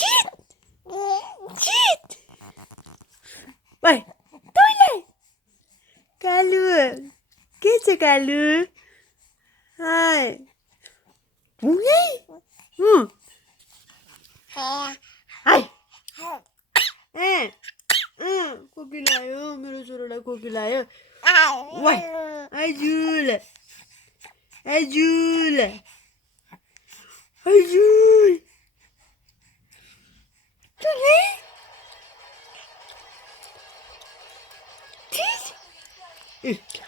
Chít. Chít. Vậy. Tôi này. Kalu. Cái gì Kalu? Hai. Bố nhé. Hai. को खिलायो मेरो छोरालाई को खिलायो why आइजुल आइजुल आइजुल तुले ठीक